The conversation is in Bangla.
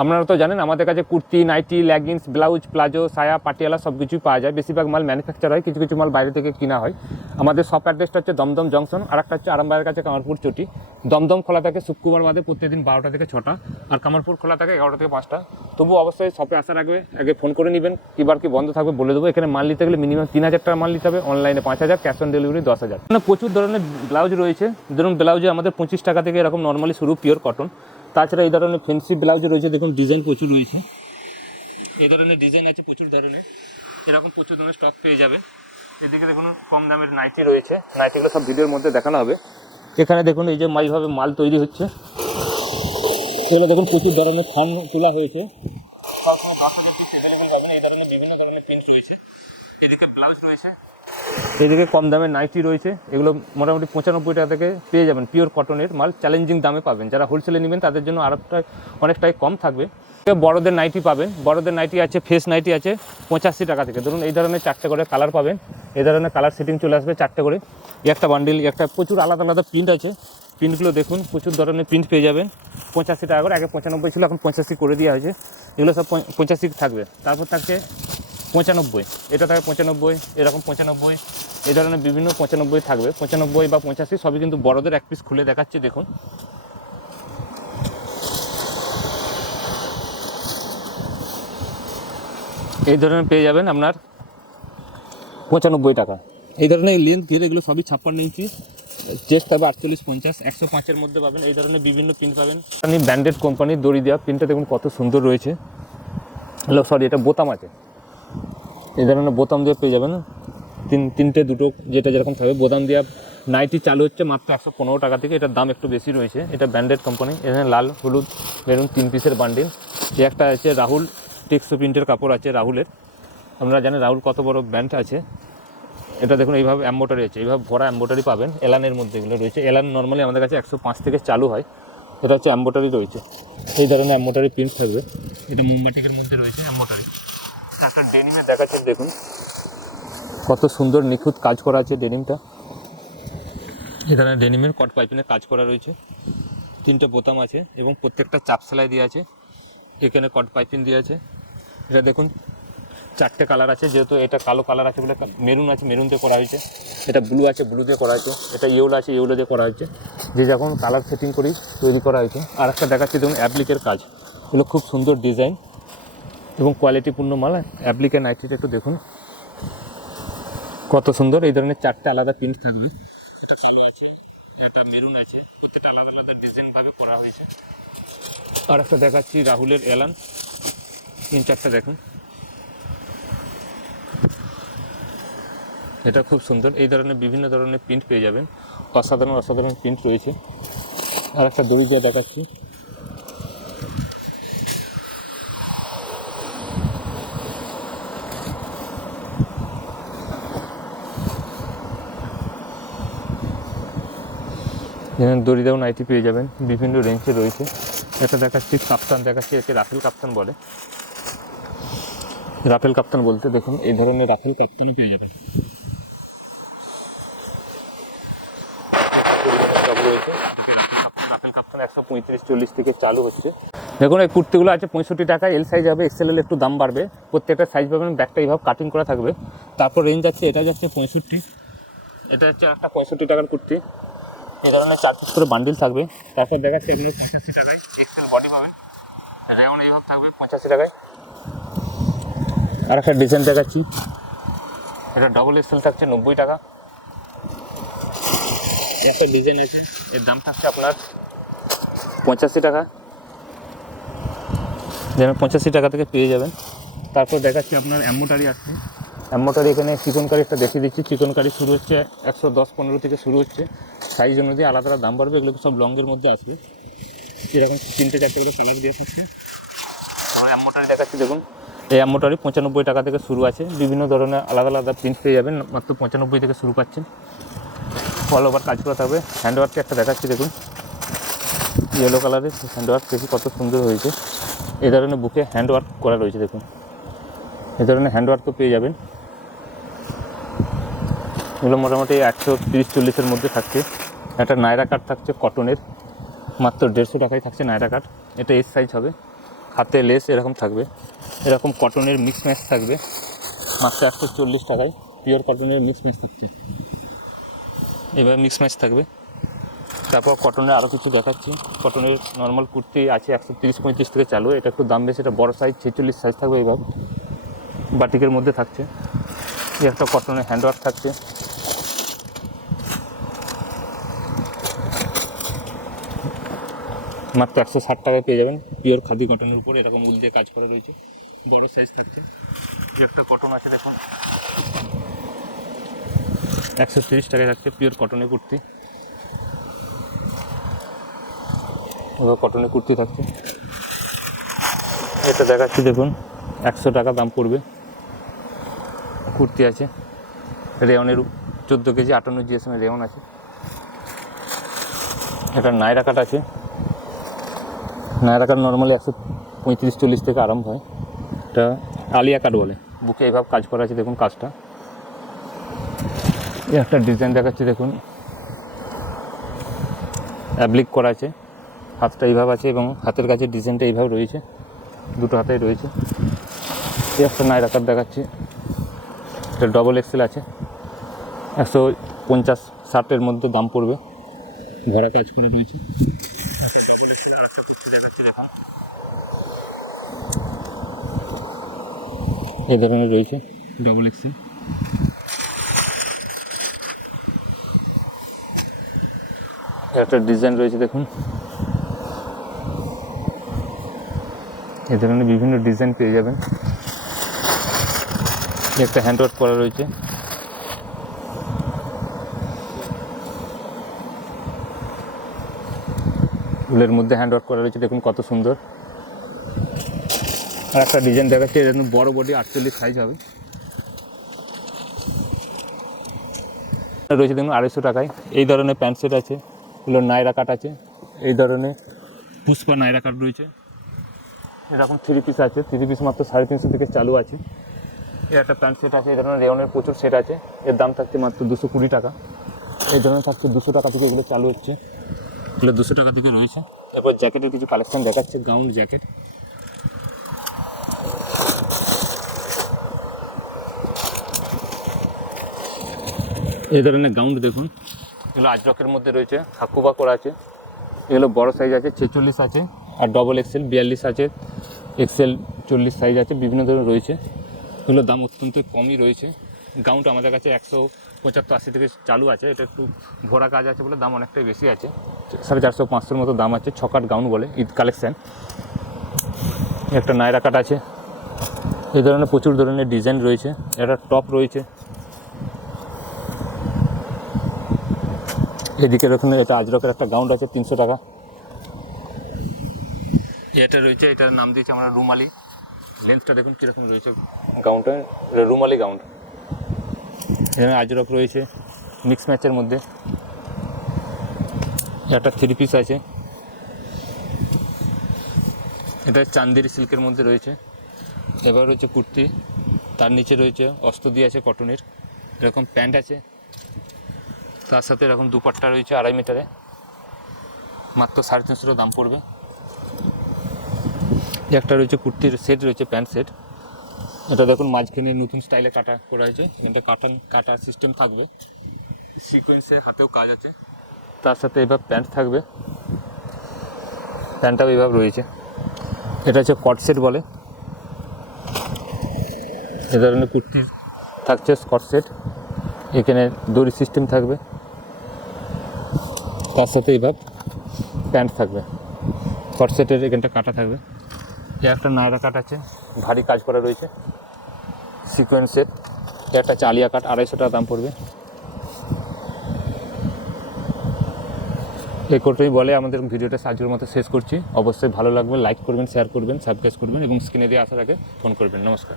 আপনারা তো জানেন আমাদের কাছে kurti, nightie leggings blouse palazzo সায়া, পাটিয়ালা সব কিছুই পাওয়া যায়। বেশিরভাগ মাল ম্যানুফ্যাকচার হয়, কিছু কিছু মাল বাইরে থেকে কিনা হয়। আমাদের শপ অ্যাড্রেসটা হচ্ছে দমদম জংশন আর একটা হচ্ছে আরামবাগের কাছে কামারপুর চটি। দমদম খোলা থাকে শুক্রবার বাদে প্রত্যেকদিন বারোটা থেকে ছটা, আর কামারপুর খোলা থাকে এগারোটা থেকে পাঁচটা। তবু অবশ্যই শপে আসার আগে আগে ফোন করে নেবেন, কিবার কি বন্ধ থাকবে বলে দেবো। এখানে মাল নিতে গেলে মিনিমাম তিন হাজার টাকা মাল নিতে হবে অনলাইনে পাঁচ হাজার ক্যাশ অন ডেলিভারি দশ হাজার। এখানে প্রচুর ধরনের ব্লাউজ রয়েছে। ধরুন ব্লাউজে আমাদের পঁচিশ টাকা থেকে এরকম নর্মালি শুরু পিওর কটন তাছাড়া এই ধরনের ফেন্সি ব্লাউজ রয়েছে, দেখুন ডিজাইন প্রচুর রয়েছে। এই ধরনের ডিজাইন আছে প্রচুর ধরনের। এরকম প্রচুর ধরনের স্টক পেয়ে যাবে। এদিকে দেখুন, কম দামের নাইটি রয়েছে। নাইটিগুলো সব ভিডিওর মধ্যে দেখানো হবে। এখানে দেখুন, এই যে মাইভাবে মাল তৈরি হচ্ছে। এগুলো দেখুন, প্রচুর ধরনের থান তোলা হয়েছে এদিকে ব্লাউজ রয়েছে এদিকে কম দামের নাইটি রয়েছে। এগুলো মোটামুটি পঁচানব্বই টাকা থেকে পেয়ে যাবেন। পিওর কটনের মাল চ্যালেঞ্জিং দামে পাবেন। যারা হোলসেলে নেবেন, তাদের জন্য আরেকটা অনেকটাই কম থাকবে। বড়দের নাইটি পাবেন। বড়দের নাইটি আছে ফেস নাইটি আছে, পঁচাশি টাকা থেকে। ধরুন এই ধরনের চারটে করে কালার পাবেন। এই ধরনের কালার সেটিং চলে আসবে চারটে করে। একটা বান্ডিল একটা প্রচুর আলাদা আলাদা প্রিন্ট আছে। প্রিন্টগুলো দেখুন, প্রচুর ধরনের প্রিন্ট পেয়ে যাবেন। পঁচাশি টাকা করে, আগে পঁচানব্বই ছিল, এখন পঁচাশি করে দেওয়া হয়েছে। এগুলো সব পঁচাশি থাকবে। তারপর থাকছে পঁচানব্বই। এটা থাকে পঁচানব্বই এরকম পঁচানব্বই। এই ধরনের বিভিন্ন পঁচানব্বই থাকবে। পঁচানব্বই বা পঁচাশি সবই কিন্তু বড়দের এক পিস খুলে দেখাচ্ছে দেখুন। এই ধরনের পেয়ে যাবেন আপনার পঁচানব্বই টাকা। এই ধরনের লেন্থ ঘিরে এগুলো সবই ছাপ্পান্ন ইঞ্চি চেস্ট থাকবে আটচল্লিশ পঞ্চাশ একশো পাঁচের মধ্যে পাবেন। এই ধরনের বিভিন্ন পিন পাবেন। আপনি ব্র্যান্ডেড কোম্পানির দড়ি দেওয়া। পিনটা দেখুন কত সুন্দর রয়েছে। হ্যালো সরি এটা বোতাম আছে। এই ধরনের বোতাম দিয়ে পেয়ে যাবেন তিন, তিনটে দুটো যেটা যেরকম থাকবে, বোতাম দেওয়া নাইটি চালু হচ্ছে মাত্র একশো পনেরো টাকা থেকে। এটার দাম একটু বেশি রয়েছে। এটা ব্র্যান্ডেড কোম্পানি। এখানে লাল, হলুদ, মেরুন তিন পিসের বান্ডিল। যে একটা আছে রাহুল, টেক্সো প্রিন্টের কাপড় আছে রাহুলের। আপনারা জানেন রাহুল কত বড় ব্র্যান্ড আছে। এটা দেখুন, এইভাবে অ্যাম্বোটারি আছে। এইভাবে ভরা অ্যাম্বোটারি পাবেন, এলানের মধ্যে এগুলো রয়েছে। এলান নর্মালি আমাদের কাছে একশো পাঁচ থেকে চালু হয়। এটা হচ্ছে অ্যাম্বোটারি রয়েছে। এই ধরনের অ্যাম্বোটারি প্রিন্ট থাকবে। এটা মোমবাটিকের মধ্যে রয়েছে অ্যাম্বোটারি একটা ডেনিমে দেখাচ্ছে দেখুন। কত সুন্দর নিখুঁত কাজ করা আছে ডেনিমটা ধরনের ডেনিমের কট পাইপিনের কাজ করা রয়েছে। তিনটে বোতাম আছে এবং প্রত্যেকটা চাপ সেলাই দিয়ে আছে। এখানে কট পাইপিন দিয়ে আছে। এটা দেখুন চারটে কালার আছে যেহেতু এটা কালো কালার আছে বলে মেরুন আছে মেরুন দিয়ে করা হয়েছে। এটা ব্লু আছে ব্লু দিয়ে করা হয়েছে। এটা ইয়েলো আছে ইয়েলো দিয়ে করা হয়েছে। যে যখন কালার সেটিং করেই তৈরি করা হয়েছে। আর একটা দেখাচ্ছে দেখুন অ্যাপ্লিকের কাজ। এগুলো খুব সুন্দর ডিজাইন। এবং কোয়ালিটিপূর্ণ মাল অ্যাপ্লিকের নাইটিটা একটু দেখুন। কত সুন্দর, এই ধরনের চারটে আলাদা প্রিন্ট থাকবে। এটা মেরুন আছে প্রত্যেকটা আলাদা আলাদা ডিজাইন ভাবে করা হয়েছে। আর একটা দেখাচ্ছি রাহুলের এলান তিন চারটা দেখুন। এটা খুব সুন্দর, এই ধরনের বিভিন্ন ধরনের প্রিন্ট পেয়ে যাবেন। অসাধারণ অসাধারণ প্রিন্ট রয়েছে। আর একটা দড়ি দিয়ে দেখাচ্ছি। এখানে দড়ি দেওয়া নাইটি পেয়ে যাবেন, বিভিন্ন রেঞ্জে রয়েছে। এটা দেখাচ্ছি, কাপ্তান দেখাচ্ছি, একে রাফেল কাপ্তান বলে। রাফেল কাপ্তান বলতে দেখুন, এই ধরনের রাফেল কাপ্তানও পেয়ে যাবেন। একশো পঁয়ত্রিশ, চল্লিশ থেকে চালু হচ্ছে। দেখুন, এই কুর্তিগুলো আছে পঁয়ষট্টি টাকা এল সাইজ হবে এক্সেল এল একটু দাম বাড়বে। প্রত্যেকটা সাইজ পাবেন, ব্যাগটা এইভাবে কাটিং করা থাকবে। তারপর রেঞ্জ যাচ্ছে এটা যাচ্ছে পঁয়ষট্টি। এটা হচ্ছে একটা পঁয়ষট্টি টাকার কুর্তি। এই ধরনের চার পিস করে বান্ডিল থাকবে। তারপর দেখাচ্ছে এগুলো পঁচাশি টাকায় এক্সেল বডি পাবেন রেউন এইভাবে থাকবে, পঁচাশি টাকায়। আর একটা ডিজাইন দেখাচ্ছি। এটা ডবল এক্সেল থাকছে, নব্বই টাকা। একটা ডিজাইন আছে, এর দাম থাকছে আপনার পঁচাশি টাকা। যেন পঁচাশি টাকা থেকে পেয়ে যাবেন। তারপর দেখাচ্ছি আপনার অ্যাম্বোটারি আসছে অ্যাম্বোটারি এখানে চিকন কারি একটা দেখিয়ে দিচ্ছি। চিকন কারি শুরু হচ্ছে একশো দশ পনেরো থেকে শুরু হচ্ছে। সাইজ অনুযায়ী আলাদা আলাদা দাম বাড়বে এগুলো সব লঙ্গের মধ্যে আসবে। এরকম তিনটে চারটে করে কালার দিয়ে দিচ্ছে। অ্যাম্বোটারি দেখাচ্ছি দেখুন। এই অ্যাম্বোটারি পঁচানব্বই টাকা থেকে শুরু আছে। বিভিন্ন ধরনের আলাদা আলাদা প্রিন্ট পেয়ে যাবেন মাত্র পঁচানব্বই থেকে শুরু পাচ্ছেন। অল ওভার কাজ করা থাকবে হ্যান্ডওয়ার্কটা একটা দেখাচ্ছি দেখুন। ইয়েলো কালারের হ্যান্ডওয়ার্ক দেখি কত সুন্দর হয়েছে। এ ধরনের বুকে হ্যান্ডওয়ার্ক করা রয়েছে দেখুন। এ ধরনের হ্যান্ডওয়ার্ক তো পেয়ে যাবেন। এগুলো মোটামুটি একশো তিরিশ চল্লিশের মধ্যে থাকছে। একটা নায়রা কাট থাকছে কটনের। মাত্র দেড়শো টাকায় থাকছে নায়রা কাট এটা এস সাইজ হবে। হাতে লেস এরকম থাকবে। এরকম কটনের মিক্স ম্যাচ থাকবে। মাত্র একশো চল্লিশ টাকায় পিওর কটনের মিক্স ম্যাচ থাকছে। এবার মিক্স ম্যাচ থাকবে। তারপর কটনের আরও কিছু দেখাচ্ছি। কটনের নর্মাল কুর্তি আছে একশো তিরিশ পঁয়ত্রিশ থেকে চালু। এটা একটু দাম বেশি, এটা বড় সাইজ ছেচল্লিশ সাইজ থাকবে এবার। বাটিকের মধ্যে থাকছে। একটা কটনের হ্যান্ডওয়ার্ক থাকছে। মাত্র একশো ষাট টাকায় পেয়ে যাবেন। পিওর খাদি কটনের উপর, এরকম উল দিয়ে কাজ করা রয়েছে। বড় সাইজ থাকছে। একটা কটন আছে, দেখুন। একশো তিরিশ টাকায় থাকছে পিওর কটনের কুর্তি। কটনের কুর্তি থাকছে। এটা দেখাচ্ছি, দেখুন। একশো টাকা দাম পড়বে। কুর্তি আছে। রেয়নের চোদ্দ কেজি, আটান্ন জিএসএম রেয়ন আছে। এটা নায়রা কাট আছে। নায়রা কাট নর্মালি একশো পঁয়ত্রিশ, চল্লিশ থেকে আরম্ভ হয়। এটা আলিয়া কাট বলে। বুকে এইভাবে কাজ করা আছে, দেখুন কাজটা। একটা ডিজাইন দেখাচ্ছি, দেখুন। অ্যাপ্লিক করা আছে, হাতটা এইভাবে আছে এবং হাতের কাছে ডিজাইনটা এইভাবে রয়েছে, দুটো হাতেই রয়েছে। এই একটা নায়রা কাট দেখাচ্ছি। এটা ডবল এক্সেল আছে। একশো পঞ্চাশ, ষাটের মধ্যে দাম পড়বে। ভরা কাজ করে রয়েছে দেখাচ্ছি দেখুন এই ধরনের রয়েছে। ডবল এক্সেল একটা ডিজাইন রয়েছে দেখুন। এই ধরনের বিভিন্ন ডিজাইন পেয়ে যাবেন। একটা হ্যান্ডওয়ার্ক করা রয়েছে। উলের মধ্যে হ্যান্ডওয়ার্ক করা রয়েছে দেখুন কত সুন্দর। আর একটা ডিজাইন দেখাচ্ছে এটা বড় বডি আটচল্লিশ সাইজ হবে। রয়েছে দেখুন আড়াইশো টাকায়। এই ধরনের প্যান্ট সেট আছে, এগুলো নায়রা কাট আছে, এই ধরনের পুষ্পা নায়রা কাট রয়েছে। এরকম থ্রি পিস আছে থ্রি পিস মাত্র সাড়ে তিনশো থেকে চালু আছে। এর একটা প্যান্ট সেট আছে, এই ধরনের রেওনের প্রচুর সেট আছে, এর দাম থাকছে মাত্র দুশো কুড়ি টাকা। এই ধরনের থাকছে দুশো টাকা থেকে এগুলো চালু হচ্ছে। এগুলো দুশো টাকা থেকে রয়েছে। তারপর জ্যাকেটের কিছু কালেকশন দেখাচ্ছে গাউন জ্যাকেট এই ধরনের গাউন্ড দেখুন। এগুলো আজরকের মধ্যে রয়েছে, হাকুবা করা আছে। এগুলো বড় সাইজ আছে, ছেচল্লিশ আছে, আর ডবল এক্সেল বিয়াল্লিশ আছে এক্সেল চল্লিশ সাইজ আছে, বিভিন্ন ধরনের রয়েছে। এগুলোর দাম অত্যন্ত কমই রয়েছে। গাউন্ড আমাদের কাছে একশো পঁচাত্তর আশি থেকে চালু আছে, এটা একটু ভরা কাজ আছে বলে দাম অনেকটাই বেশি আছে। সাড়ে চারশো পাঁচশোর মতো দাম আছে, ছকাট গাউন বলে, ঈদ কালেকশান একটা নায়রা কাট আছে। এ ধরনের প্রচুর ধরনের ডিজাইন রয়েছে, একটা টপ রয়েছে। এদিকে ওখানে এটা আজরকের একটা গাউন্ড আছে, তিনশো টাকা। এটা রয়েছে, এটার নাম দিয়েছে আমরা রুমালি। লেন্সটা দেখুন কীরকম রয়েছে। গাউন্ডটা রুমালি গাউন্ড এখানে আজরক রয়েছে মিক্স ম্যাচের মধ্যে। একটা থ্রি পিস আছে। এটা চান্দির সিল্কের মধ্যে রয়েছে। এবার রয়েছে কুর্তি। তার নিচে রয়েছে অস্ত্র দিয়ে আছে কটনের এরকম প্যান্ট আছে। তার সাথে এরকম দুপাট্টা রয়েছে আড়াই মিটারে মাত্র সাড়ে তিনশো দাম পড়বে। একটা রয়েছে কুর্তির সেট রয়েছে প্যান্ট সেট এটা দেখুন, মাঝখানে নতুন স্টাইলে কাটা করা হয়েছে। এখানটা কাটান কাটার সিস্টেম থাকবে। সিকোয়েন্সে হাতেও কাজ আছে। তার সাথে এবার প্যান্ট থাকবে। প্যান্টটাও এভাবে রয়েছে। এটা হচ্ছে কট সেট বলে। এ ধরনের কুর্তি থাকছে স্কট সেট এখানে দড়ি সিস্টেম থাকবে। তার সাথে এবার প্যান্ট থাকবে। কট সেটের এখানটা কাটা থাকবে। এ একটা নাড়া কাট আছে, ভারী কাজ করা রয়েছে। সিকোয়েন্সের একটা চালিয়া কাট, আড়াইশো টাকা দাম পড়বে। এই কোটোই বলে আমাদের ভিডিওটা সাহায্যের মতো শেষ করছি। অবশ্যই ভালো লাগবে লাইক করবেন শেয়ার করবেন সাবস্ক্রাইব করবেন এবং স্ক্রিনে দিয়ে আসার আগে ফোন করবেন। নমস্কার।